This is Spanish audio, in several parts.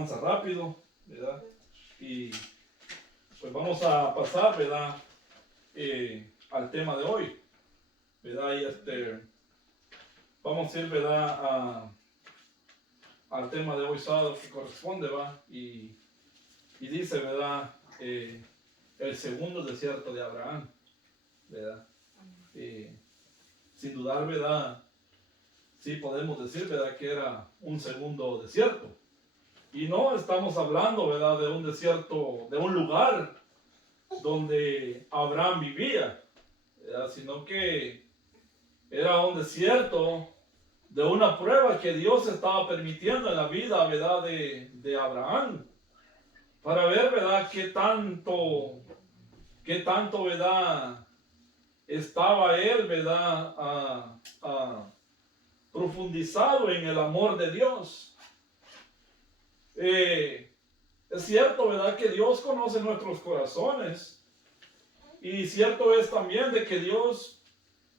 avanza rápido, ¿verdad? Y pues vamos a pasar, ¿verdad? Al tema de hoy, ¿verdad? Y vamos a ir, ¿verdad? Al tema de hoy sábado que corresponde, ¿va? Y dice, ¿verdad? El segundo desierto de Abraham, ¿verdad? Sin dudar, ¿verdad? Sí podemos decir, ¿verdad? Que era un segundo desierto. Y no estamos hablando, ¿verdad? De un desierto, de un lugar donde Abraham vivía, ¿verdad? Sino que era un desierto de una prueba que Dios estaba permitiendo en la vida, ¿verdad? De Abraham, para ver, ¿verdad? Qué tanto, ¿verdad? Estaba él, ¿verdad? Profundizado en el amor de Dios. Es cierto, ¿verdad? Que Dios conoce nuestros corazones. Y cierto es también de que Dios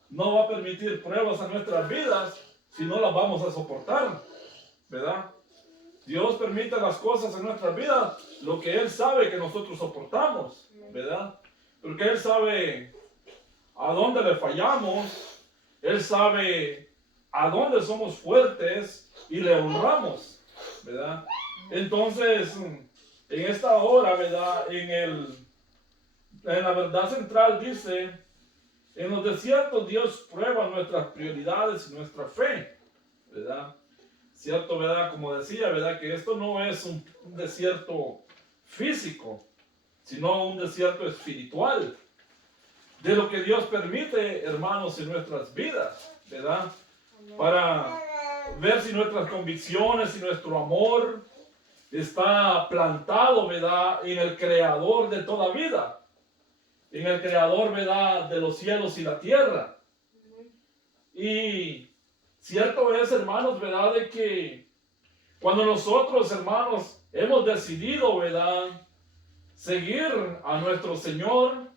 no va a permitir pruebas a nuestras vidas si no las vamos a soportar, ¿verdad? Dios permite las cosas en nuestras vidas, lo que Él sabe que nosotros soportamos, ¿verdad? Porque Él sabe a dónde le fallamos, Él sabe a dónde somos fuertes y le honramos, ¿verdad? Entonces, en esta hora, ¿verdad? En la verdad central dice, en los desiertos Dios prueba nuestras prioridades y nuestra fe, ¿verdad? Cierto, ¿verdad? Como decía, ¿verdad? Que esto no es un desierto físico, sino un desierto espiritual. De lo que Dios permite, hermanos, en nuestras vidas, ¿verdad? Para ver si nuestras convicciones y nuestro amor está plantado, ¿verdad? En el Creador de toda vida. En el Creador, ¿verdad? De los cielos y la tierra. Y cierto es, hermanos, ¿verdad? De que cuando nosotros, hermanos, hemos decidido, ¿verdad? Seguir a nuestro Señor,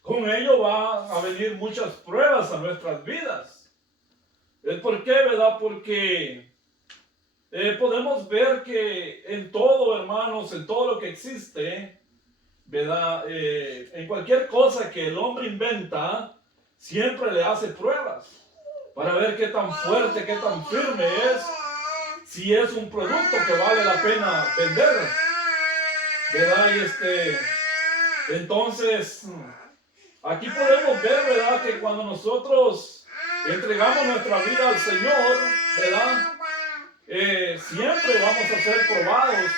con ello va a venir muchas pruebas a nuestras vidas. ¿Por qué, verdad? Porque podemos ver que en todo, hermanos, en todo lo que existe, ¿verdad? En cualquier cosa que el hombre inventa, siempre le hace pruebas para ver qué tan fuerte, qué tan firme es, si es un producto que vale la pena vender, ¿verdad? Y entonces, aquí podemos ver, ¿verdad? Que cuando nosotros entregamos nuestra vida al Señor, ¿verdad? Siempre vamos a ser probados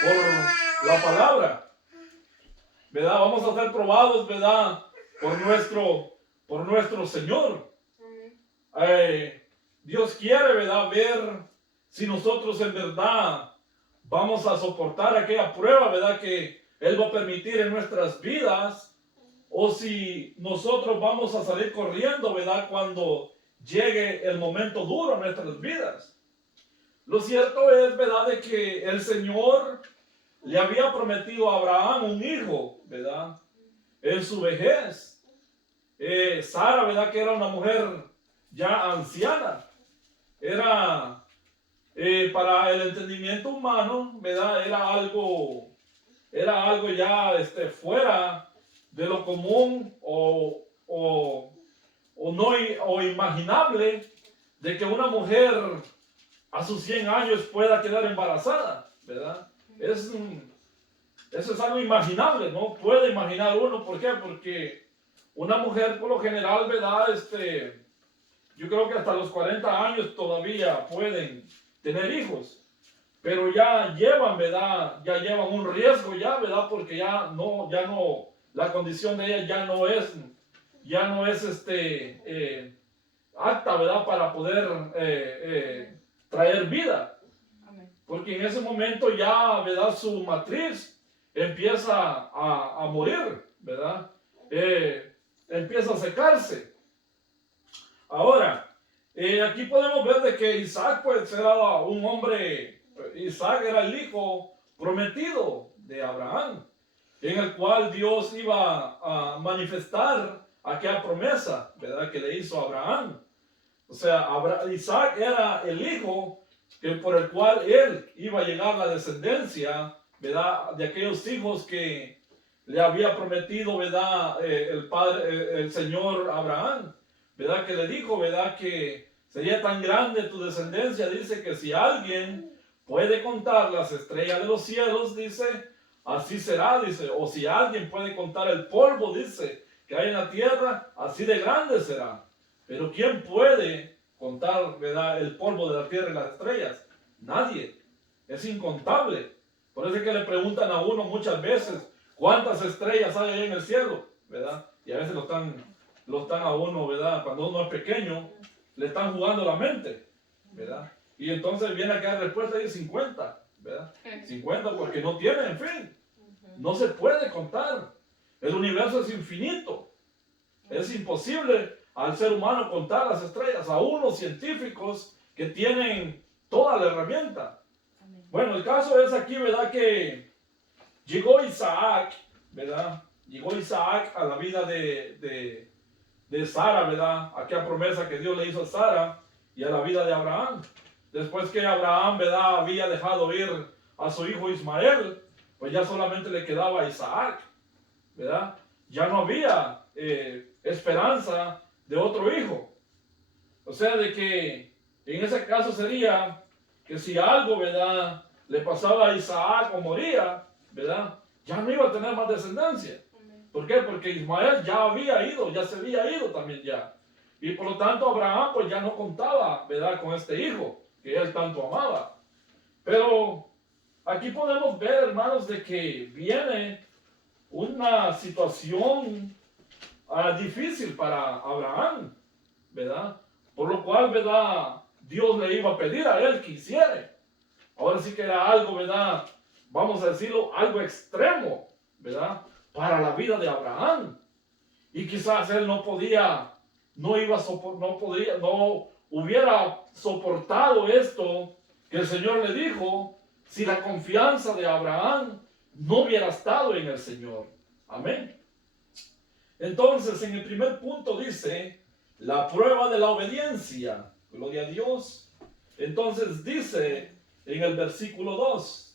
por la palabra, ¿verdad? Vamos a ser probados, ¿verdad? Por nuestro Señor. Dios quiere, ¿verdad? Ver si nosotros en verdad vamos a soportar aquella prueba, ¿verdad? Que Él va a permitir en nuestras vidas, o si nosotros vamos a salir corriendo, ¿verdad? Cuando llegue el momento duro en nuestras vidas. Lo cierto es, ¿verdad? De que el Señor le había prometido a Abraham un hijo, ¿verdad? En su vejez. Sara, ¿verdad? Que era una mujer ya anciana. Era, para el entendimiento humano, ¿verdad? Era algo ya fuera de lo común o imaginable de que una mujer a sus 100 años pueda quedar embarazada, ¿verdad? Eso es algo imaginable, ¿no? Puede imaginar uno, ¿por qué? Porque una mujer por lo general, ¿verdad? Yo creo que hasta los 40 años todavía pueden tener hijos, pero ya llevan, ¿verdad? Ya llevan un riesgo ya, ¿verdad? Porque ya no, la condición de ella ya no es apta, ¿verdad? Para poder traer vida. Porque en ese momento ya, ¿verdad? Su matriz empieza a morir, ¿verdad? Empieza a secarse. Ahora, aquí podemos ver de que Isaac, pues, era un hombre, Isaac era el hijo prometido de Abraham, en el cual Dios iba a manifestar aquella promesa, ¿verdad? Que le hizo a Abraham. O sea, Isaac era el hijo que por el cual él iba a llegar la descendencia, ¿verdad? De aquellos hijos que le había prometido, ¿verdad? El Señor Abraham, ¿verdad? Que le dijo, ¿verdad? Que sería tan grande tu descendencia, dice, que si alguien puede contar las estrellas de los cielos, dice, así será, dice, o si alguien puede contar el polvo, dice, que hay en la tierra, así de grande será. Pero ¿quién puede contar, ¿verdad? El polvo de la tierra y las estrellas? Nadie. Es incontable. Por eso es que le preguntan a uno muchas veces, ¿cuántas estrellas hay ahí en el cielo? ¿Verdad? Y a veces lo están a uno, ¿verdad? Cuando uno es pequeño, le están jugando la mente, ¿verdad? Y entonces viene acá la respuesta y dice 50, ¿verdad? 50 porque no tiene, en fin. No se puede contar. El universo es infinito. Es imposible al ser humano contar las estrellas. Aún los científicos que tienen toda la herramienta. Bueno, el caso es aquí, ¿verdad? Que llegó Isaac, ¿verdad? Llegó Isaac a la vida de Sara, ¿verdad? Aquella promesa que Dios le hizo a Sara y a la vida de Abraham. Después que Abraham, ¿verdad? Había dejado ir a su hijo Ismael, pues ya solamente le quedaba Isaac, ¿verdad? Ya no había esperanza de otro hijo. O sea, de que en ese caso sería que si algo, ¿verdad? Le pasaba a Isaac o moría, ¿verdad? Ya no iba a tener más descendencia. ¿Por qué? Porque Ismael ya había ido, ya se había ido también ya. Y por lo tanto Abraham pues ya no contaba, ¿verdad? Con este hijo que él tanto amaba. Pero aquí podemos ver, hermanos, de que viene una situación difícil para Abraham, ¿verdad? Por lo cual, ¿verdad? Dios le iba a pedir a él que hiciera. Ahora sí que era algo, ¿verdad? Vamos a decirlo, algo extremo, ¿verdad? Para la vida de Abraham. Y quizás él no hubiera soportado esto que el Señor le dijo si la confianza de Abraham no hubiera estado en el Señor. Amén. Entonces, en el primer punto dice, la prueba de la obediencia. Gloria a Dios. Entonces dice en el versículo 2.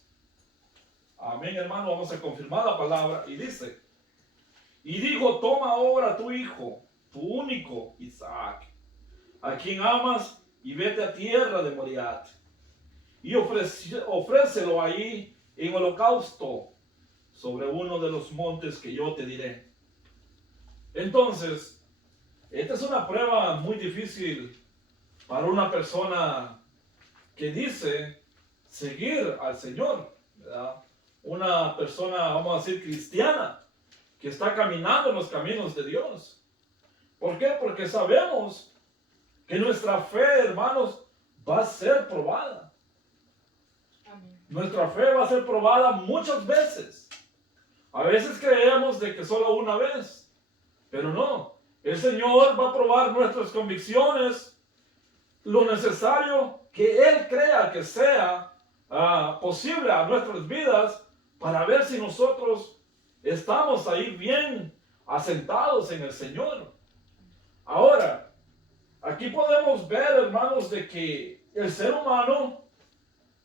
Amén, hermano, vamos a confirmar la palabra. Y dice, y dijo, toma ahora tu hijo, tu único Isaac, a quien amas, y vete a tierra de Moriat, y ofrécelo ahí en holocausto sobre uno de los montes que yo te diré. Entonces, esta es una prueba muy difícil para una persona que dice seguir al Señor, ¿verdad? Una persona, vamos a decir, cristiana, que está caminando en los caminos de Dios. ¿Por qué? Porque sabemos que nuestra fe, hermanos, va a ser probada. Amén. Nuestra fe va a ser probada muchas veces. A veces creemos de que solo una vez, pero no. El Señor va a probar nuestras convicciones, lo necesario que Él crea que sea posible a nuestras vidas, para ver si nosotros estamos ahí bien asentados en el Señor. Ahora, aquí podemos ver, hermanos, de que el ser humano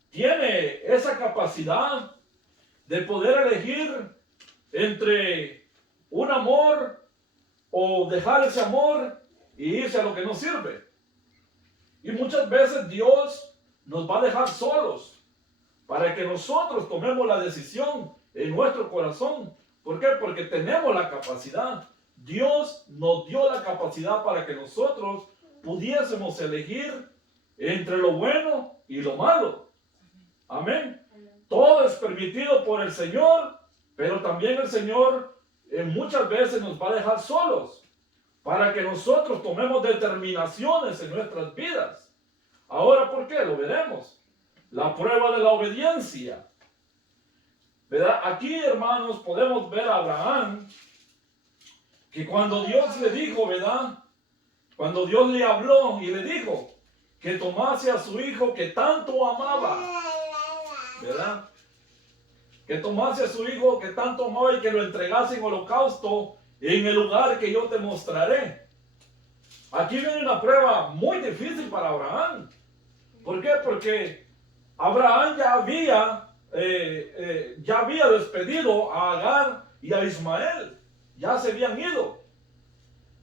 tiene esa capacidad de poder elegir entre un amor o dejar ese amor y irse a lo que no sirve. Y muchas veces Dios nos va a dejar solos para que nosotros tomemos la decisión en nuestro corazón. ¿Por qué? Porque tenemos la capacidad. Dios nos dio la capacidad para que nosotros pudiésemos elegir entre lo bueno y lo malo. Amén. Todo es permitido por el Señor, pero también el Señor muchas veces nos va a dejar solos para que nosotros tomemos determinaciones en nuestras vidas. Ahora, ¿por qué? Lo veremos. La prueba de la obediencia. ¿Verdad? Aquí, hermanos, podemos ver a Abraham, que cuando Dios le dijo, ¿verdad? Cuando Dios le habló y le dijo que tomase a su hijo que tanto amaba, ¿verdad? Que tomase a su hijo que tanto amaba y que lo entregase en holocausto en el lugar que yo te mostraré. Aquí viene una prueba muy difícil para Abraham. ¿Por qué? Porque Abraham ya había despedido a Agar y a Ismael. Ya se habían ido,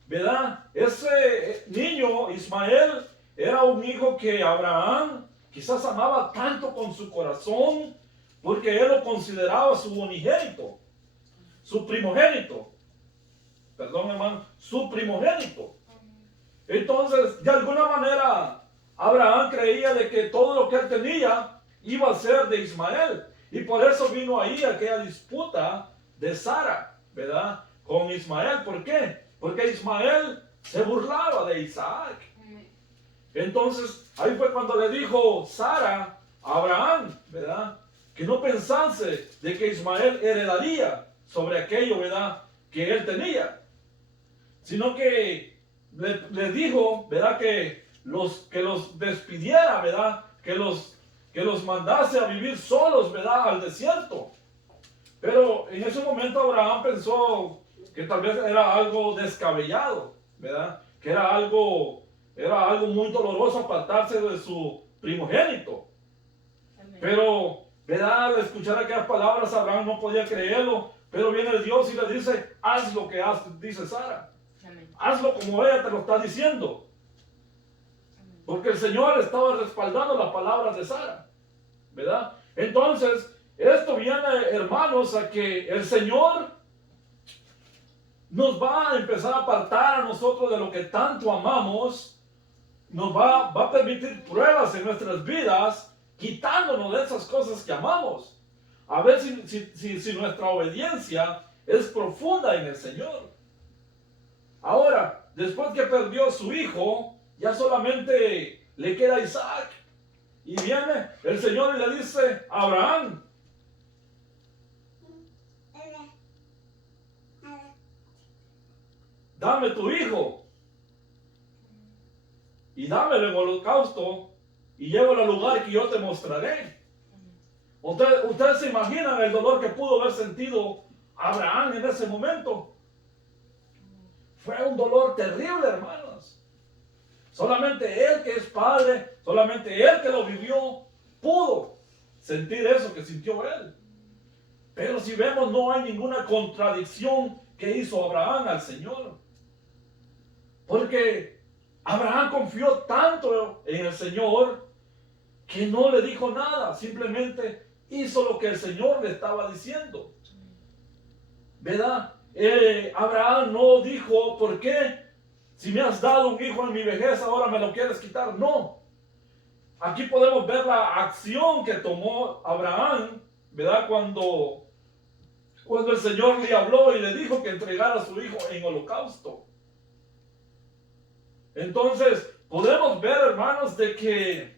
¿verdad? Ese niño, Ismael, era un hijo que Abraham quizás amaba tanto con su corazón, porque él lo consideraba su unigénito, su primogénito. Perdón, hermano, su primogénito. Entonces, de alguna manera, Abraham creía de que todo lo que él tenía iba a ser de Ismael. Y por eso vino ahí aquella disputa de Sara, ¿verdad? Con Ismael. ¿Por qué? Porque Ismael se burlaba de Isaac. Entonces, ahí fue cuando le dijo Sara a Abraham, ¿verdad? Que no pensase de que Ismael heredaría sobre aquello, ¿verdad?, que él tenía. Sino que le dijo, ¿verdad?, que los despidiera, ¿verdad?, que los mandase a vivir solos, ¿verdad?, al desierto. Pero en ese momento Abraham pensó que tal vez era algo descabellado, ¿verdad?, que era algo muy doloroso apartarse de su primogénito. Amén. Pero, ¿verdad?, al escuchar aquellas palabras, Abraham no podía creerlo. Pero viene el Dios y le dice, haz lo que dice Sara. Amén. Hazlo como ella te lo está diciendo. Amén. Porque el Señor estaba respaldando las palabras de Sara, ¿verdad? Entonces, esto viene, hermanos, a que el Señor nos va a empezar a apartar a nosotros de lo que tanto amamos. Nos va a permitir pruebas en nuestras vidas, quitándonos de esas cosas que amamos. A ver si nuestra obediencia es profunda en el Señor. Ahora, después que perdió su hijo, ya solamente le queda Isaac. Y viene el Señor y le dice a Abraham, dame tu hijo y dámelo en holocausto y llévalo al lugar que yo te mostraré. Ustedes se imaginan el dolor que pudo haber sentido Abraham en ese momento. Fue un dolor terrible, hermanos. Solamente él que es padre, solamente él que lo vivió, pudo sentir eso que sintió él. Pero si vemos, no hay ninguna contradicción que hizo Abraham al Señor. Porque Abraham confió tanto en el Señor que no le dijo nada, simplemente hizo lo que el Señor le estaba diciendo, ¿verdad? Abraham no dijo, ¿por qué? Si me has dado un hijo en mi vejez, ahora me lo quieres quitar. No. Aquí podemos ver la acción que tomó Abraham, ¿verdad? Cuando el Señor le habló y le dijo que entregara a su hijo en holocausto. Entonces, podemos ver, hermanos, de que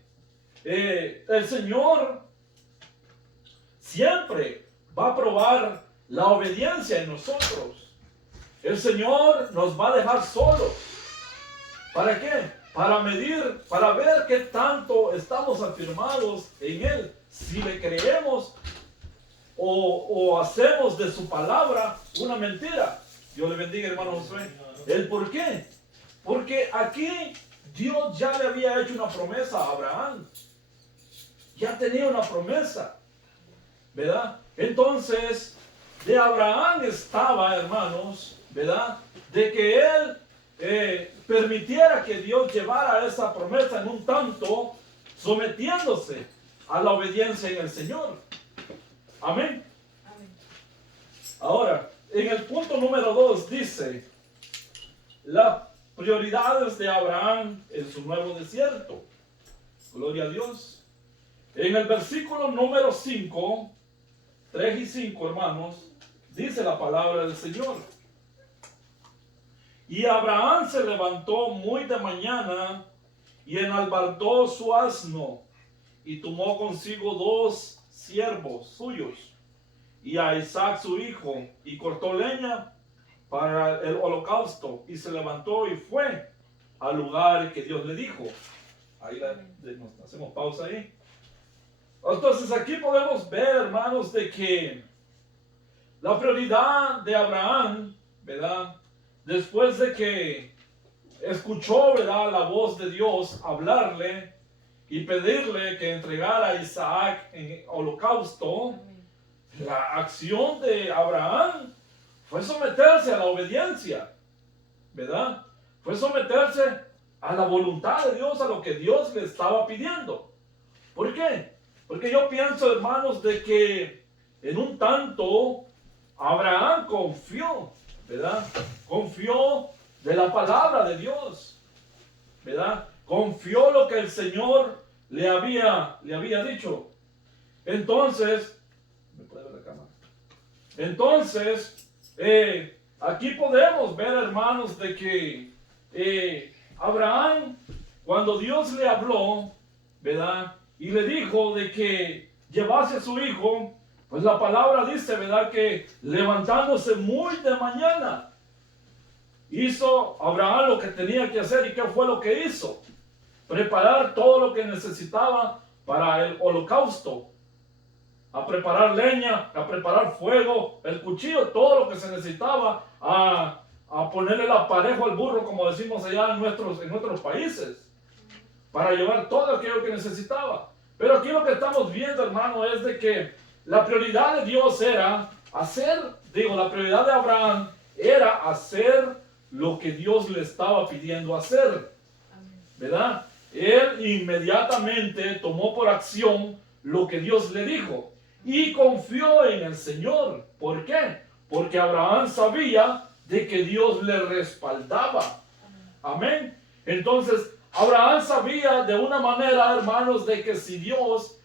el Señor siempre va a probar la obediencia en nosotros. El Señor nos va a dejar solos. ¿Para qué? Para medir, para ver qué tanto estamos afirmados en Él. Si le creemos o hacemos de su palabra una mentira. Dios le bendiga, hermano Josué. ¿El por qué? Porque aquí Dios ya le había hecho una promesa a Abraham. Ya tenía una promesa, ¿verdad? Entonces, de Abraham estaba, hermanos, ¿verdad?, de que él permitiera que Dios llevara esa promesa en un tanto, sometiéndose a la obediencia en el Señor. Amén. Amén. Ahora, en el punto número 2 dice, las prioridades de Abraham en su nuevo desierto. Gloria a Dios. En el versículo número 5, 3 y 5, hermanos, dice la palabra del Señor. Y Abraham se levantó muy de mañana y enalbardó su asno y tomó consigo 2 siervos suyos y a Isaac su hijo y cortó leña para el holocausto y se levantó y fue al lugar que Dios le dijo. Ahí hacemos pausa ahí. Entonces aquí podemos ver, hermanos, de que la prioridad de Abraham, ¿verdad?, después de que escuchó, ¿verdad?, la voz de Dios hablarle y pedirle que entregara a Isaac en holocausto, la acción de Abraham fue someterse a la obediencia, ¿verdad? Fue someterse a la voluntad de Dios, a lo que Dios le estaba pidiendo. ¿Por qué? Porque yo pienso, hermanos, de que en un tanto Abraham confió, ¿verdad? Confió de la palabra de Dios, ¿verdad? Confió lo que el Señor le había dicho. Entonces, ¿me puede ver la cámara? Entonces, aquí podemos ver, hermanos, de que Abraham, cuando Dios le habló, ¿verdad? Y le dijo de que llevase a su hijo, pues la palabra dice, ¿verdad? Que levantándose muy de mañana, hizo Abraham lo que tenía que hacer. ¿Y qué fue lo que hizo? Preparar todo lo que necesitaba para el holocausto. A preparar leña, a preparar fuego, el cuchillo, todo lo que se necesitaba, a ponerle el aparejo al burro, como decimos allá en nuestros países, para llevar todo aquello que necesitaba. Pero aquí lo que estamos viendo, hermano, es de que la prioridad de Dios era la prioridad de Abraham era hacer lo que Dios le estaba pidiendo hacer, ¿verdad? Él inmediatamente tomó por acción lo que Dios le dijo y confió en el Señor. ¿Por qué? Porque Abraham sabía de que Dios le respaldaba. Amén. Entonces, Abraham sabía de una manera, hermanos, de que si Dios,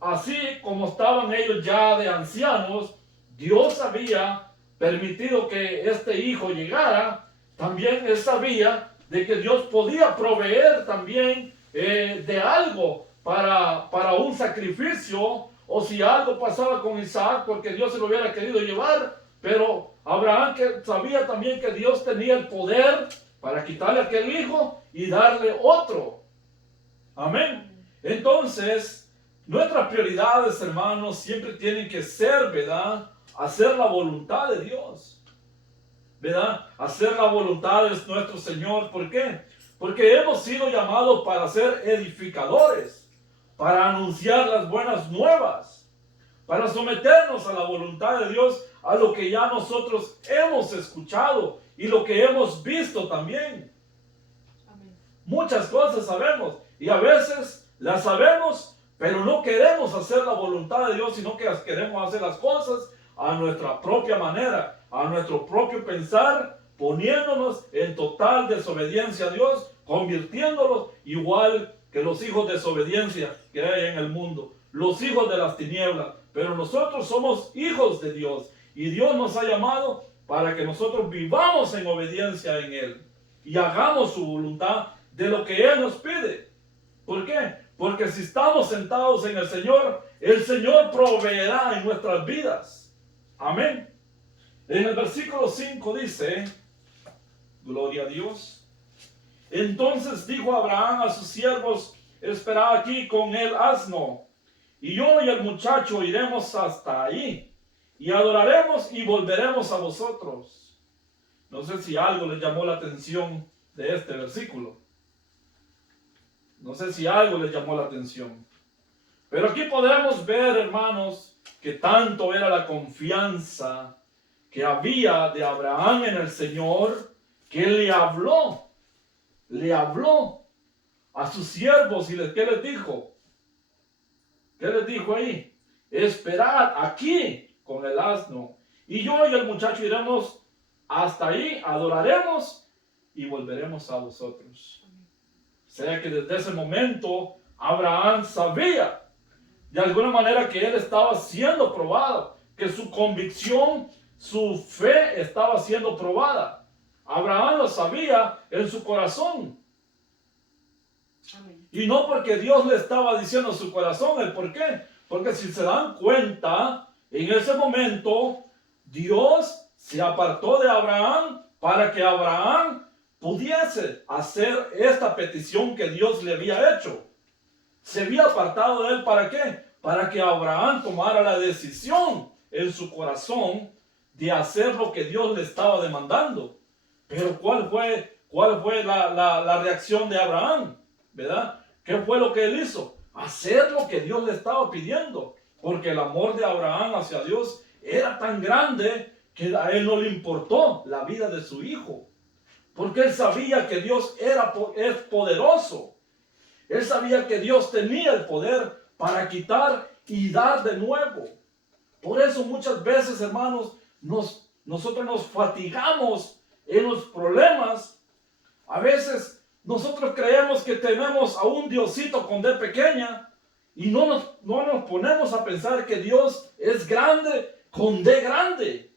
así como estaban ellos ya de ancianos, Dios había permitido que este hijo llegara, también él sabía de que Dios podía proveer también de algo para un sacrificio, o si algo pasaba con Isaac porque Dios se lo hubiera querido llevar. Pero Abraham sabía también que Dios tenía el poder para quitarle aquel hijo y darle otro. Amén. Entonces, nuestras prioridades, hermanos, siempre tienen que ser, ¿verdad? Hacer la voluntad de Dios, ¿verdad? Hacer la voluntad de nuestro Señor. ¿Por qué? Porque hemos sido llamados para ser edificadores, para anunciar las buenas nuevas, para someternos a la voluntad de Dios, a lo que ya nosotros hemos escuchado y lo que hemos visto también. Amén. Muchas cosas sabemos y a veces las sabemos, pero no queremos hacer la voluntad de Dios, sino que queremos hacer las cosas a nuestra propia manera, a nuestro propio pensar, poniéndonos en total desobediencia a Dios, convirtiéndolos igual que los hijos de desobediencia que hay en el mundo, los hijos de las tinieblas. Pero nosotros somos hijos de Dios y Dios nos ha llamado para que nosotros vivamos en obediencia en Él y hagamos su voluntad de lo que Él nos pide. ¿Por qué? Porque si estamos sentados en el Señor proveerá en nuestras vidas. Amén. En el versículo 5 dice, gloria a Dios. Entonces dijo Abraham a sus siervos, esperad aquí con el asno, y yo y el muchacho iremos hasta ahí, y adoraremos y volveremos a vosotros. No sé si algo les llamó la atención de este versículo. No sé si algo les llamó la atención. Pero aquí podemos ver, hermanos, que tanto era la confianza que había de Abraham en el Señor, que él le habló a sus siervos y ¿qué les dijo? ¿Qué les dijo ahí? Esperad aquí con el asno, y yo y el muchacho iremos hasta ahí, adoraremos y volveremos a vosotros. O sea que desde ese momento Abraham sabía de alguna manera que él estaba siendo probado, que su convicción, su fe estaba siendo probada. Abraham lo sabía en su corazón. Amén. Y no porque Dios le estaba diciendo en su corazón el por qué. Porque si se dan cuenta, en ese momento Dios se apartó de Abraham para que Abraham pudiese hacer esta petición que Dios le había hecho. Se había apartado de él, ¿para qué? Para que Abraham tomara la decisión en su corazón de hacer lo que Dios le estaba demandando. Pero ¿cuál fue la reacción de Abraham? ¿Verdad? ¿Qué fue lo que él hizo? Hacer lo que Dios le estaba pidiendo. Porque el amor de Abraham hacia Dios era tan grande que a él no le importó la vida de su hijo. Porque él sabía que Dios es poderoso. Él sabía que Dios tenía el poder para quitar y dar de nuevo. Por eso muchas veces, hermanos, nosotros nos fatigamos en los problemas. A veces nosotros creemos que tenemos a un Diosito con D pequeña y no nos ponemos a pensar que Dios es grande con D grande.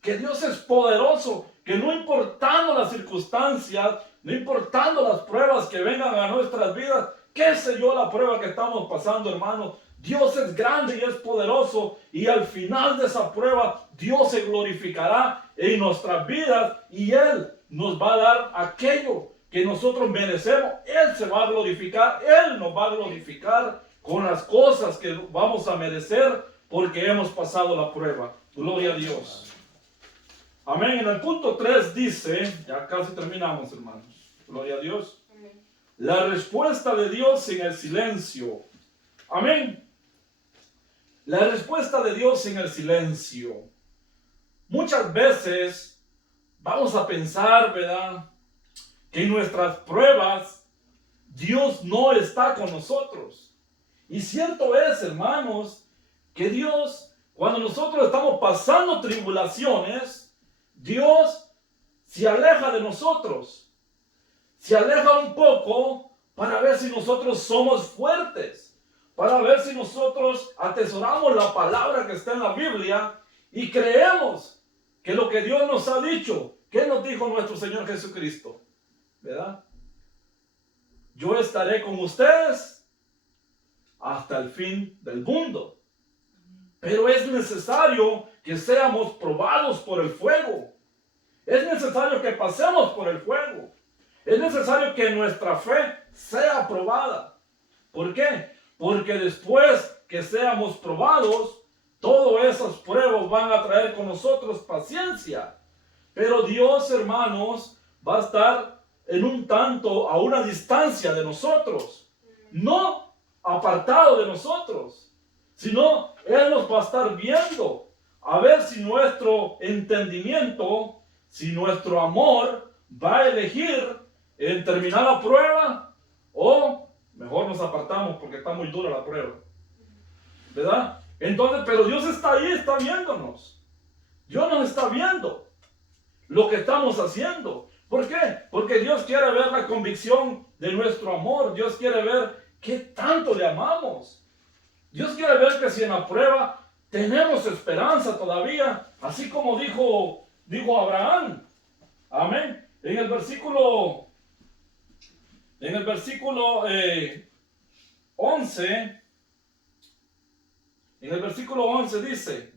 Que Dios es poderoso, que no importando las circunstancias, no importando las pruebas que vengan a nuestras vidas, qué sé yo la prueba que estamos pasando, hermano, Dios es grande y es poderoso, y al final de esa prueba Dios se glorificará en nuestras vidas y Él nos va a dar aquello que nosotros merecemos. Él se va a glorificar, Él nos va a glorificar con las cosas que vamos a merecer porque hemos pasado la prueba. Gloria a Dios. Amén. En el punto 3 dice, ya casi terminamos, hermanos. Gloria a Dios. Amén. La respuesta de Dios en el silencio. Amén. La respuesta de Dios en el silencio. Muchas veces vamos a pensar, ¿verdad?, que en nuestras pruebas Dios no está con nosotros. Y cierto es, hermanos, que Dios, cuando nosotros estamos pasando tribulaciones, Dios se aleja de nosotros. Se aleja un poco para ver si nosotros somos fuertes. Para ver si nosotros atesoramos la palabra que está en la Biblia y creemos que lo que Dios nos ha dicho, ¿qué nos dijo nuestro Señor Jesucristo? ¿Verdad? Yo estaré con ustedes hasta el fin del mundo. Pero es necesario que seamos probados por el fuego. Es necesario que pasemos por el fuego. Es necesario que nuestra fe sea probada. ¿Por qué? Porque después que seamos probados, todas esas pruebas van a traer con nosotros paciencia. Pero Dios, hermanos, va a estar en un tanto a una distancia de nosotros. No apartado de nosotros, sino Él nos va a estar viendo a ver si nuestro entendimiento, si nuestro amor va a elegir en terminar la prueba o mejor nos apartamos porque está muy dura la prueba, ¿verdad? Entonces, pero Dios está ahí, está viéndonos. Dios nos está viendo lo que estamos haciendo. ¿Por qué? Porque Dios quiere ver la convicción de nuestro amor. Dios quiere ver qué tanto le amamos. Dios quiere ver que si en la prueba tenemos esperanza todavía, así como dijo Abraham. Amén. En el versículo 11, en el versículo 11 dice: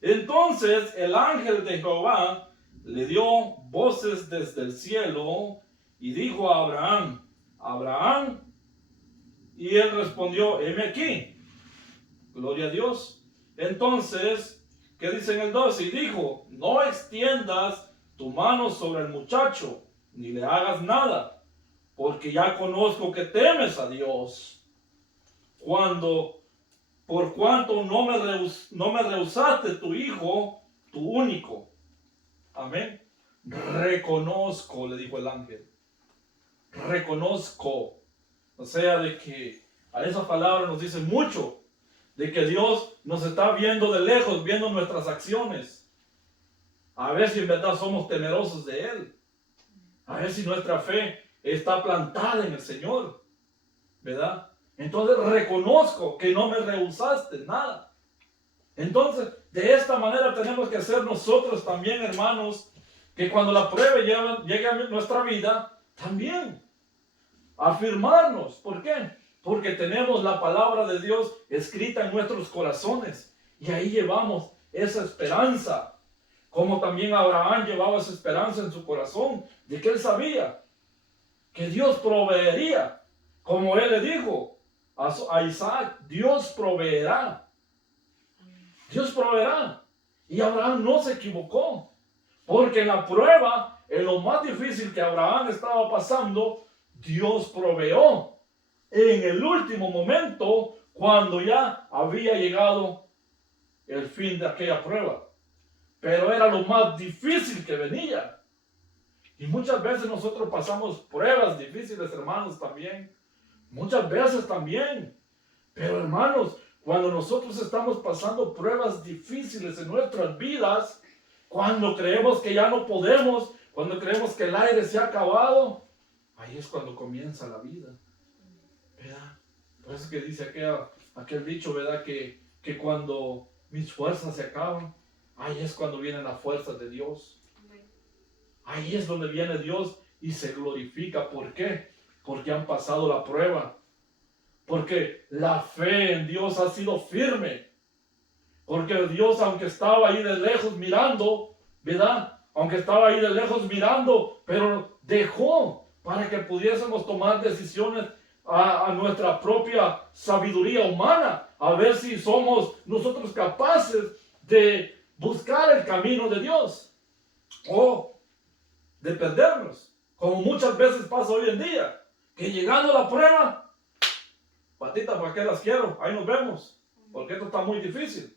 entonces el ángel de Jehová le dio voces desde el cielo y dijo a Abraham: Abraham. Y él respondió: heme aquí. Gloria a Dios. Entonces, ¿qué dice en el 12? Y dijo: no extiendas tu mano sobre el muchacho, ni le hagas nada, porque ya conozco que temes a Dios. Por cuanto no me rehusaste tu hijo, tu único. Amén. Reconozco, le dijo el ángel. Reconozco. O sea, de que a esa palabra nos dice mucho. De que Dios nos está viendo de lejos, viendo nuestras acciones. A ver si en verdad somos temerosos de Él. A ver si nuestra fe está plantada en el Señor. ¿Verdad? Entonces reconozco que no me rehusaste nada. Entonces, de esta manera tenemos que hacer nosotros también, hermanos, que cuando la prueba llegue a nuestra vida, también afirmarnos. ¿Por qué? Porque tenemos la palabra de Dios escrita en nuestros corazones. Y ahí llevamos esa esperanza. Como también Abraham llevaba esa esperanza en su corazón. De que él sabía que Dios proveería. Como él le dijo a Isaac: Dios proveerá. Dios proveerá. Y Abraham no se equivocó. Porque en la prueba en lo más difícil que Abraham estaba pasando, Dios proveyó en el último momento, cuando ya había llegado el fin de aquella prueba. Pero era lo más difícil que venía. Y muchas veces nosotros pasamos pruebas difíciles, hermanos, también. Muchas veces también. Pero, hermanos, cuando nosotros estamos pasando pruebas difíciles en nuestras vidas, cuando creemos que ya no podemos, cuando creemos que el aire se ha acabado, ahí es cuando comienza la vida. ¿Verdad? Por eso que dice aquel dicho, ¿verdad? Que cuando mis fuerzas se acaban, ahí es cuando vienen las fuerzas de Dios. Ahí es donde viene Dios y se glorifica. ¿Por qué? Porque han pasado la prueba. Porque la fe en Dios ha sido firme. Porque Dios, aunque estaba ahí de lejos mirando, ¿verdad? Aunque estaba ahí de lejos mirando, pero dejó para que pudiésemos tomar decisiones a nuestra propia sabiduría humana, a ver si somos nosotros capaces de buscar el camino de Dios o de perdernos, como muchas veces pasa hoy en día, que llegando a la prueba, patitas, ¿para qué las quiero? Ahí nos vemos, porque esto está muy difícil.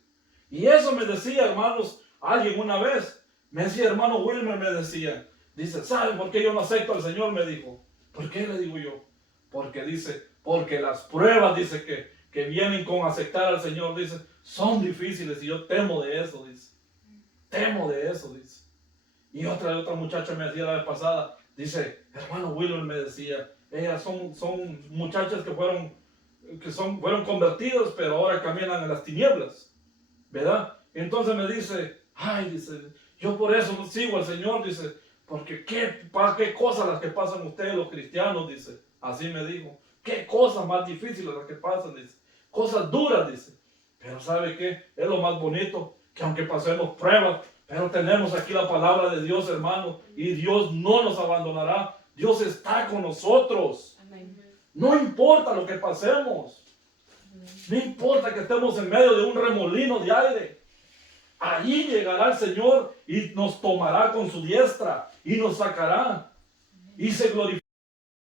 Y eso me decía, hermanos, alguien una vez, me decía, hermano Wilmer, me decía, dice, ¿saben por qué yo no acepto al Señor? Me dijo. ¿Por qué? Le digo yo. Porque dice, porque las pruebas, dice, que vienen con aceptar al Señor, dice, son difíciles y yo temo de eso, dice. Temo de eso, dice. Y otra muchacha me decía la vez pasada, dice, hermano Wilmer, me decía, ellas son muchachas que fueron convertidos, pero ahora caminan en las tinieblas, ¿verdad? Entonces me dice, ay, dice, yo por eso no sigo al Señor, dice, porque qué cosas las que pasan ustedes los cristianos, dice, así me dijo, qué cosas más difíciles las que pasan, dice, cosas duras, dice, pero ¿sabe qué? Es lo más bonito, que aunque pasemos pruebas, pero tenemos aquí la palabra de Dios, hermano, y Dios no nos abandonará, Dios está con nosotros. No importa lo que pasemos, no importa que estemos en medio de un remolino de aire, allí llegará el Señor y nos tomará con su diestra y nos sacará y se glorificará.